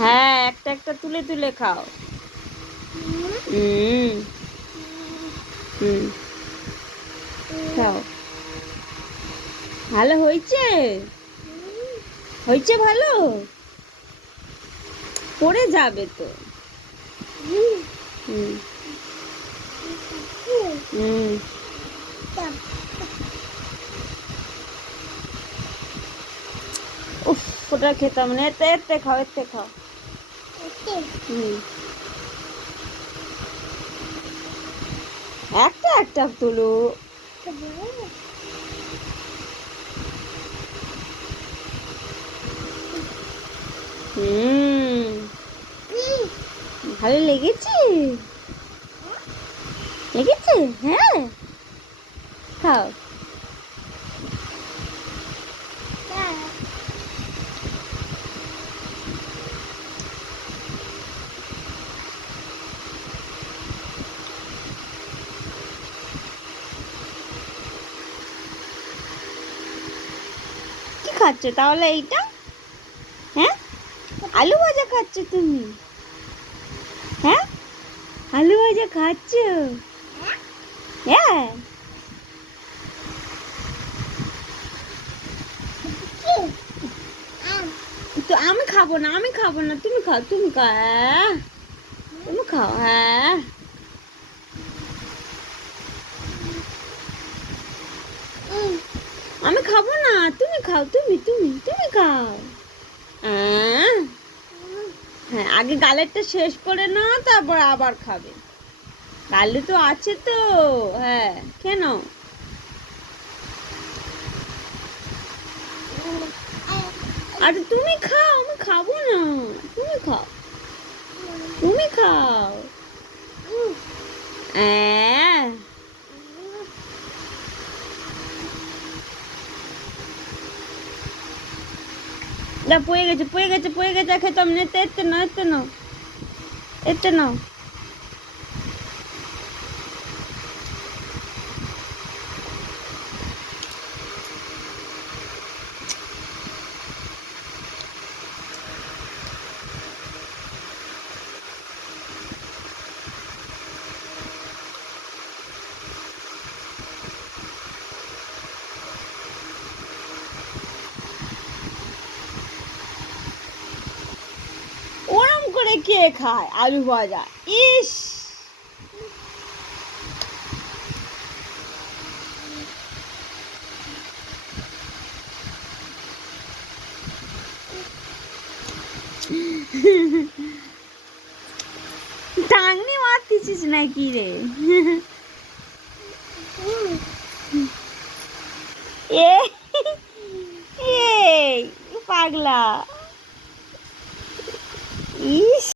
হ্যাঁ, একটা একটা তুলে তুলে খাও। হুম হুম খাও। ভালো হয়েছে? হয়েছে ভালো? পড়ে যাবে তো। হুম হুম উফ, ওটা খেতাম না। এতে এতে খাও, এতে খাও। হুম একটা একটা তুলো। হুম ভালো লেগেছে? লেগেছে? হ্যাঁ, খাও। কি খাচ্ছ তাহলে এইটা? হ্যাঁ, আলু ভাজা খাচ্ছ তুমি? হ্যাঁ, আলু ভাজা খাচ্ছ? হ্যাঁ। তো আমি খাবো না, আমি খাবো না, তুমি খাও, তুমি খাও। হ্যাঁ, তুমি খাও। হ্যাঁ, আমি খাবো না, তুমি খাও, তুমি তুমি তুমি খাও। হ্যাঁ, হ্যাঁ, আগে গালেরটা শেষ করে নাও, তারপর আবার খাবে। গালে তো আছে তো। হ্যাঁ, কেন? আরে তুমি খাও, আমি খাবো না। তুমি খাও, তুমি খাও। হ্যাঁ, যা পড়ে গেছে, পড়ে গেছে, পড়ে গেছে, আর খেতাম না। এতে এতে নাও, এতে নাও, এতে নাও। ওরম করে কে খায় আলু ভাজা? ইস, টাংনি মারতেছিস নাকি রে? এ এই পাগলা। ই